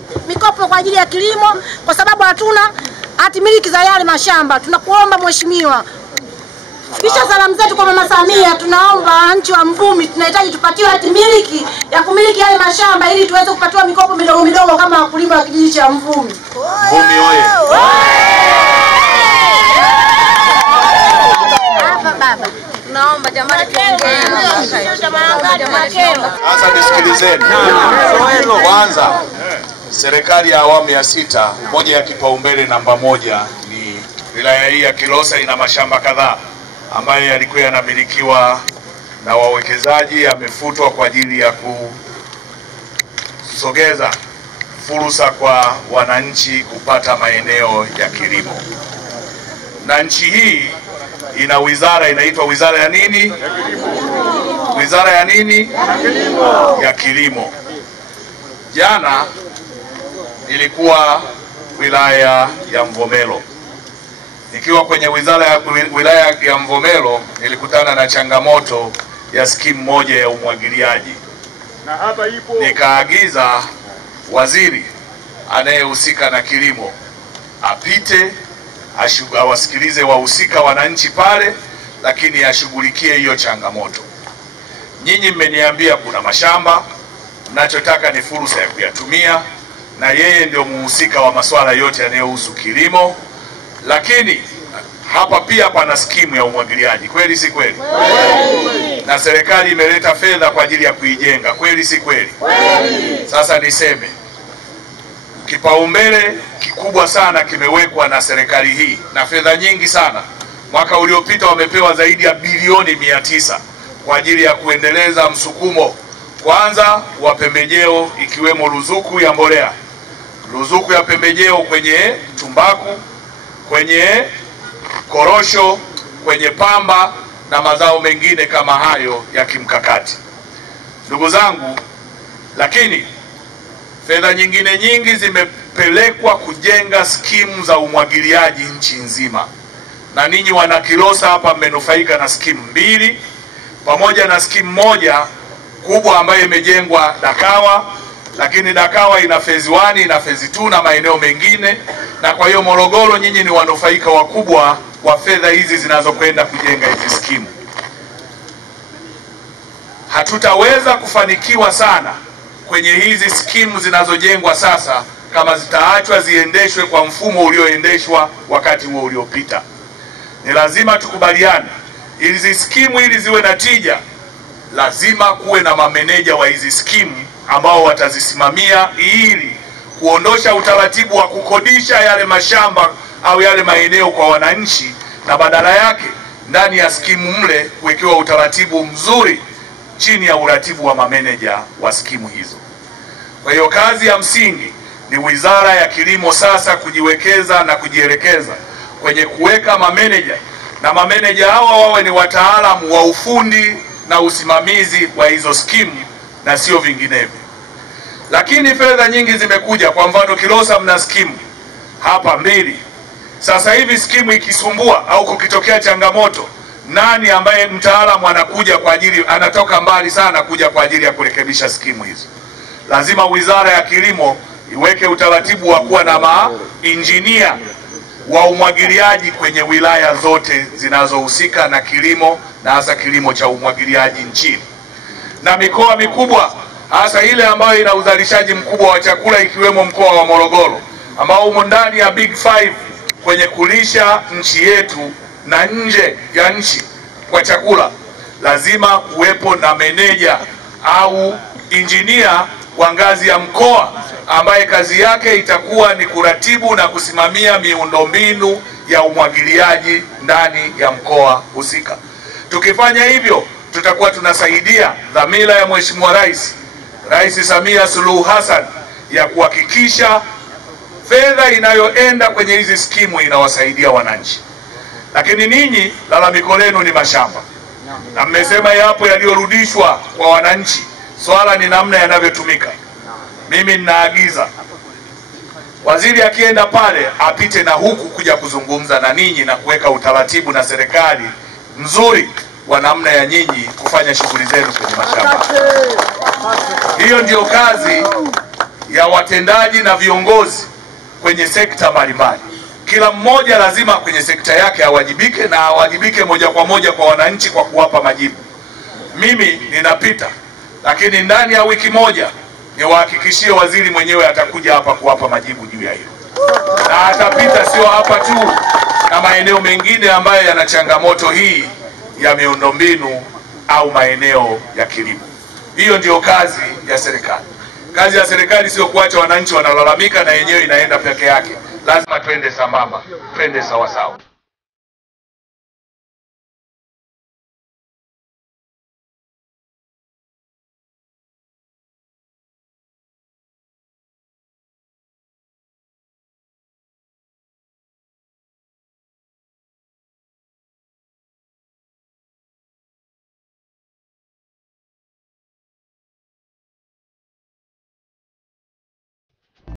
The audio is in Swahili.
kupata mikopo kwa ajili ya kilimo, kwa sababu hatuna hati miliki za yale mashamba. Tunakuomba mheshimiwa. Kisha salamu zetu kwa Mama Samia, tunaomba wananchi wa Mvumi tunahitaji tupatiwe hati miliki ya kumiliki yale mashamba ili tuweze kupatiwa mikopo midogo midogo kama wakulima wa kijiji cha Mvumi. Mvumi oye! Hapa baba. Tunaomba jamani tuongee. Sasa nisikilizeni. Kwanza, serikali ya awamu ya 6, moja ya kipaumbele namba 1 ni wilaya hii ya Kilosa ina mashamba kadhaa ambayo yalikuwa yanamilikiwa na wawekezaji, yamefutwa kwa ajili ya kusogeza fursa kwa wananchi kupata maeneo ya kilimo. Na nchi hii ina wizara inaitwa wizara ya nini? Wizara ya nini? Ya kilimo. Jana ilikuwa wilaya ya Mvomero. Nikiwa kwenye wilaya ya Mvomero nilikutana na changamoto ya skimu moja ya umwagiliaji. Na hapa ipo. Nikaagiza waziri anayehusika na kilimo apite awasikilize wahusika wananchi pale, lakini ashughulikie hiyo changamoto. Nyinyi mmeniambia kuna mashamba, mnachotaka ni fursa ya kuyatumia, na yeye ndio muhusika wa masuala yote yanayohusu kilimo. Lakini hapa pia pana skimu ya umwagiliaji, kweli si kweli? Kweli. Na serikali imeleta fedha kwa ajili ya kuijenga, kweli si kweli? Kweli. Sasa niseme kipaumbele kikubwa sana kimewekwa na serikali hii na fedha nyingi sana. Mwaka uliopita wamepewa zaidi ya bilioni 900 kwa ajili ya kuendeleza msukumo kwanza wa pembejeo, ikiwemo ruzuku ya mbolea, ruzuku ya pembejeo kwenye tumbaku, kwenye korosho, kwenye pamba na mazao mengine kama hayo ya kimkakati. Ndugu zangu, lakini fedha nyingine nyingi zimepelekwa kujenga skimu za umwagiliaji nchi nzima. Na ninyi wana Kilosa hapa mmenufaika na skimu 2 pamoja na skimu moja kubwa ambayo imejengwa Dakawa, lakini Dakawa ina phase 1, ina phase 2 na maeneo mengine, na kwa hiyo Morogoro nyinyi ni wanufaika wakubwa wa fedha hizi zinazokwenda kujenga hizi skimu. Hatutaweza kufanikiwa sana kwenye hizi skimu zinazojengwa sasa kama zitaachwa ziendeshwe kwa mfumo ulioendeshwa wakati huo uliopita. Ni lazima tukubaliane, hizi skimu ili ziwe na tija, lazima kuwe na mameneja wa hizi skimu ambao watazisimamia ili kuondosha utaratibu wa kukodisha yale mashamba au yale maeneo kwa wananchi, na badala yake ndani ya skimu mle kuwekewa utaratibu mzuri chini ya uratibu wa mameneja wa skimu hizo. Kwa hiyo kazi ya msingi ni Wizara ya Kilimo sasa kujiwekeza na kujielekeza kwenye kuweka mameneja, na mameneja hawa wawe ni wataalamu wa ufundi na usimamizi wa hizo skimu na sio vinginevyo. Lakini fedha nyingi zimekuja. Kwa mfano Kilosa mna skimu hapa 2. Sasa hivi skimu ikisumbua au kukitokea changamoto, nani ambaye mtaalamu anakuja kwa ajili, anatoka mbali sana kuja kwa ajili ya kurekebisha skimu hizo? Lazima Wizara ya Kilimo iweke utaratibu wa kuwa na mainjinia wa umwagiliaji kwenye wilaya zote zinazohusika na kilimo, na hasa kilimo cha umwagiliaji nchini. Na mikoa mikubwa hasa ile ambayo ina uzalishaji mkubwa wa chakula, ikiwemo mkoa wa Morogoro ambao umo ndani ya Big 5 kwenye kulisha nchi yetu na nje ya nchi kwa chakula, lazima kuwepo na meneja au injinia wa ngazi ya mkoa ambaye kazi yake itakuwa ni kuratibu na kusimamia miundombinu ya umwagiliaji ndani ya mkoa husika. Tukifanya hivyo, tutakuwa tunasaidia dhamira ya Mheshimiwa Rais Samia Suluhu Hassan ya kuhakikisha fedha inayoenda kwenye hizi skimu inawasaidia wananchi. Lakini ninyi lalamiko lenu ni mashamba, na mmesema yapo yaliyorudishwa kwa wananchi. Swala ni namna yanavyotumika. Mimi ninaagiza waziri akienda pale apite na huku kuja kuzungumza na ninyi na kuweka utaratibu na serikali mzuri wa namna ya nyinyi kufanya shughuli zenu kwenye mashamba. Hiyo ndio kazi ya watendaji na viongozi kwenye sekta mbalimbali. Kila mmoja lazima kwenye sekta yake awajibike, na awajibike moja kwa moja kwa wananchi kwa kuwapa majibu. Mimi ninapita, lakini ndani ya wiki moja niwahakikishie waziri mwenyewe atakuja hapa kuwapa majibu juu ya hilo, na atapita sio hapa tu, na maeneo mengine ambayo yana changamoto hii ya miundombinu au maeneo ya kilimo. Hiyo ndio kazi ya serikali. Kazi ya serikali sio kuacha wananchi wanalalamika na yenyewe inaenda peke yake. Lazima twende sambamba, twende sawa sawa.